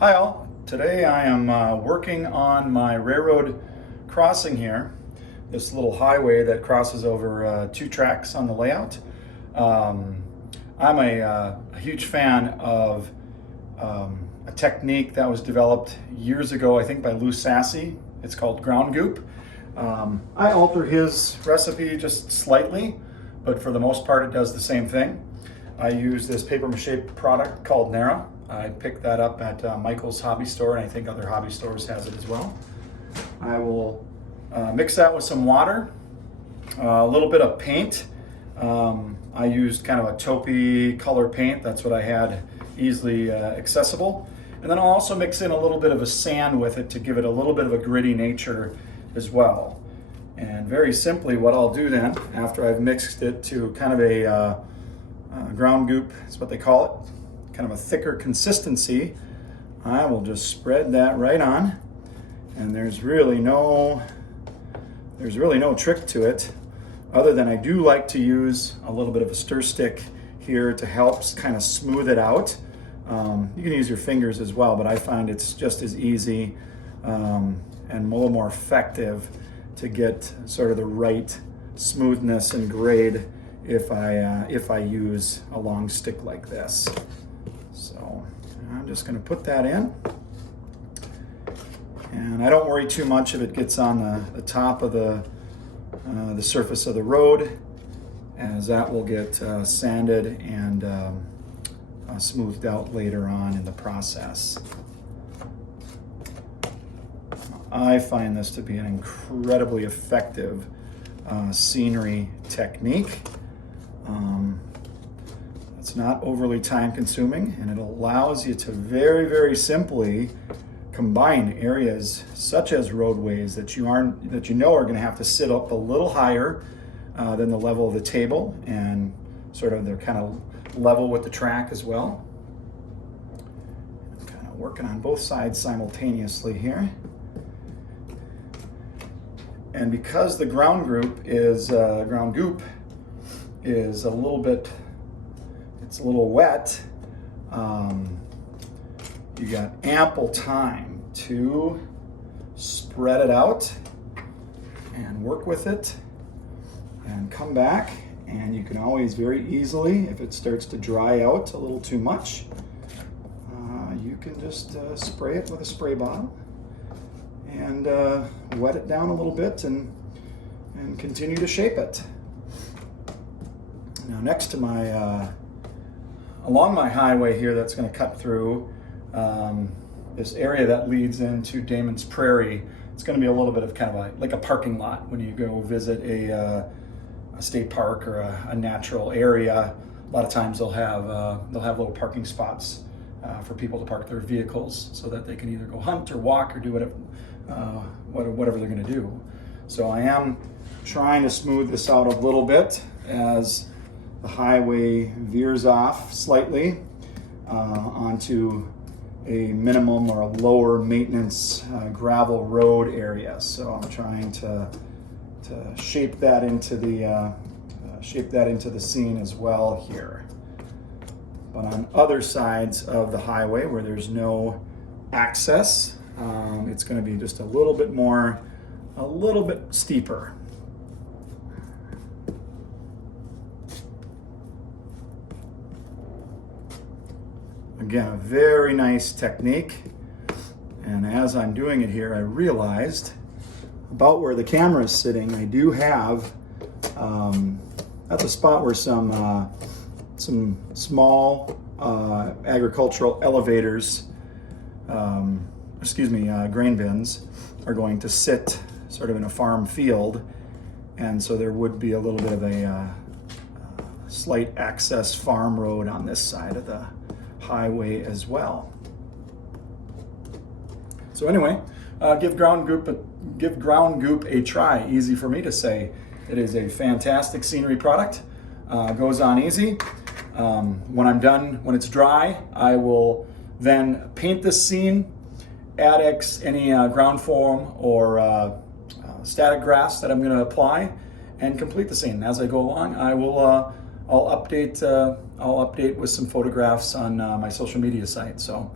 Hi all, today I am working on my railroad crossing here, this little highway that crosses over two tracks on the layout. I'm a huge fan of a technique that was developed years ago, I think by Lou Sassy. It's called ground goop. I alter his recipe just slightly, but for the most part it does the same thing. I use this paper mache product called Nara. I picked that up at Michael's hobby store, and I think other hobby stores has it as well. I will mix that with some water, a little bit of paint. I used kind of a taupey color paint. That's what I had easily accessible. And then I'll also mix in a little bit of a sand with it to give it a little bit of a gritty nature as well. And very simply what I'll do then, after I've mixed it to kind of a ground goop, is what they call it, kind of a thicker consistency, I will just spread that right on. And there's really no trick to it, other than I do like to use a little bit of a stir stick here to help kind of smooth it out. You can use your fingers as well, but I find it's just as easy and a little more effective to get sort of the right smoothness and grade if I use a long stick like this. So I'm just going to put that in, and I don't worry too much if it gets on the top of the surface of the road, as that will get sanded and smoothed out later on in the process. I find this to be an incredibly effective scenery technique. It's not overly time consuming, and it allows you to very, very simply combine areas such as roadways that you know are going to have to sit up a little higher than the level of the table, and sort of they're kind of level with the track as well. I'm kind of working on both sides simultaneously here. And because the ground goop is a little bit, it's a little wet, you got ample time to spread it out and work with it and come back, and you can always very easily, if it starts to dry out a little too much, you can just spray it with a spray bottle and wet it down a little bit and continue to shape it. Now next to my, along my highway here that's going to cut through this area that leads into Damon's Prairie, it's going to be a little bit of kind of like a parking lot when you go visit a state park or a natural area. A lot of times they'll have little parking spots for people to park their vehicles so that they can either go hunt or walk or do whatever they're going to do. So I am trying to smooth this out a little bit as the highway veers off slightly onto a minimum or a lower maintenance gravel road area. So I'm trying to shape that into the scene as well here. But on other sides of the highway where there's no access, it's going to be just a little bit steeper. Again, a very nice technique. And as I'm doing it here, I realized about where the camera is sitting, I do have, that's a spot where some small agricultural elevators, grain bins, are going to sit sort of in a farm field. And so there would be a little bit of a slight access farm road on this side of the highway as well. So anyway, give ground goop a try. Easy for me to say. It is a fantastic scenery product. Goes on easy. When I'm done, when it's dry, I will then paint this scene, add any ground form or static grass that I'm going to apply, and complete the scene. As I go along, I'll update with some photographs on my social media site. So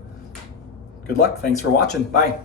Good luck. Thanks for watching. Bye.